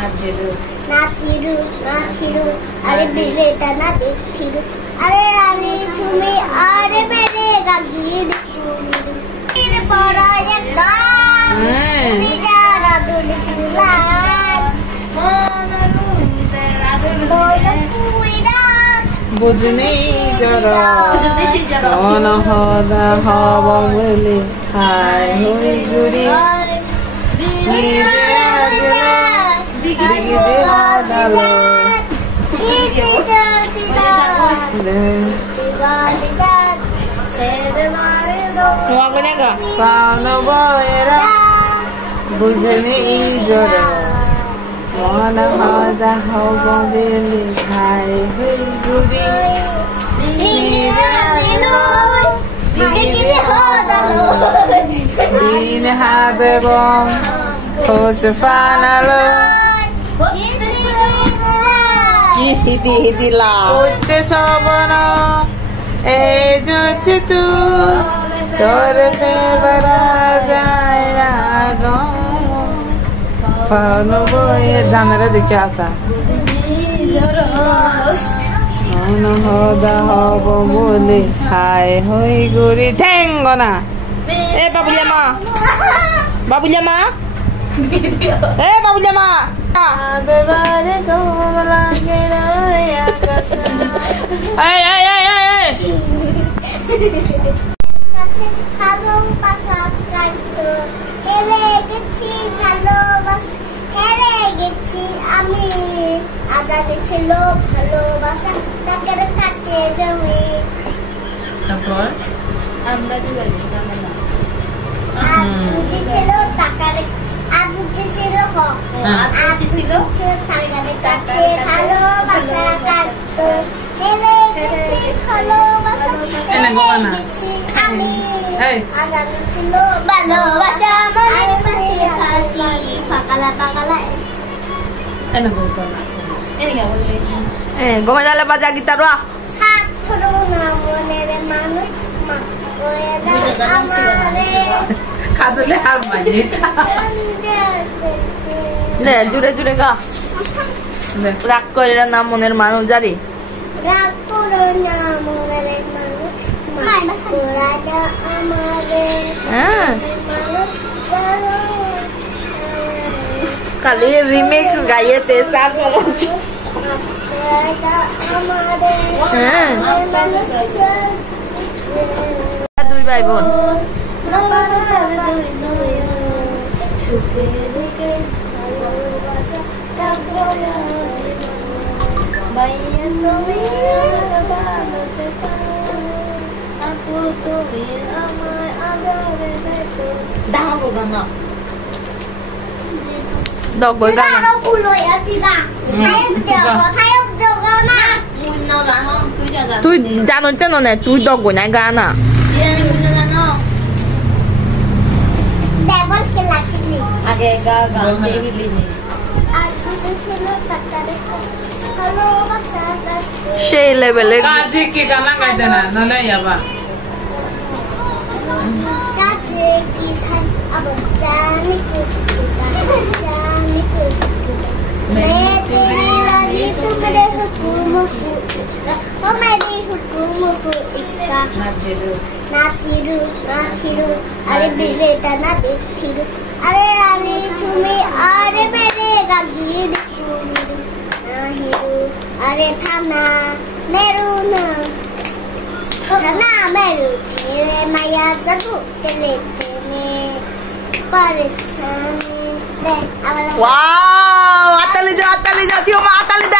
Nathiru, Nathiru, are bireta na dethiru. Are ani chumi, are mere gagir chumi. Ire pora yekda. Bijara duli chulan. Bodo puida. Bujni jara. Ona hoda hava mili. Hai hui guri. Bujni jara. Ona hoda hava mili. Hai hui guri. Bin habebon, kochfanalo. Hiti la. Utte sabana, ejuchi tu. Tore febara jaira gamo. Fano boy, janara dikhata. Ona hoda hobo muli. Hai hoi guri tengona. Babu Llama. Babu Llama. Babu Llama. আমরা দুই জানা না আদি ছিল টাকার আদি ছিল হক আদি ছিল টাকার কাছে ভালোবাসা কাটতো হেলে গেছি ভালোবাসা এনে গোনা আমি আজাদ ছিল ভালোবাসা মনে পাচ্ছি খাচ্ছি পাকালা পাকালা এনে গোনা এনে গা বললে গোমা জালে বাজা গিটার ওয়া ছাত ছোট না মনের মানুষ খাজলে আর মানে লে জুড়ে জুড়ে গা রাগ কইরা না মনের মানুষ জারি রাগ করো না মনের মানুষ মাসকুরাদা আমাদের খালি রিমিক্স গাইতে সার বলছি দুই ভাই বোন Dogboy ka na. তুই জানো কেন না তুই দগবই না গানা আগে গা গা দেখিলি নি সেই লেভেলে কাজে কি গানা গাইতে না নলে যাবা কাজে কি খাই আবার জানি मैं तेरी रानी तू मेरे हुक्म को ओ मेरी हुक्म को इक्का नाथिरु नाथिरु अरे बिरेता ना देखिरु अरे आनी चुमी अरे मेरे गागीर चुमी नाहिरु अरे थाना मेरू ना थाना मेरू तेरे माया जादू तेरे में परेशान Wow, atali da, tiyo ma atali da.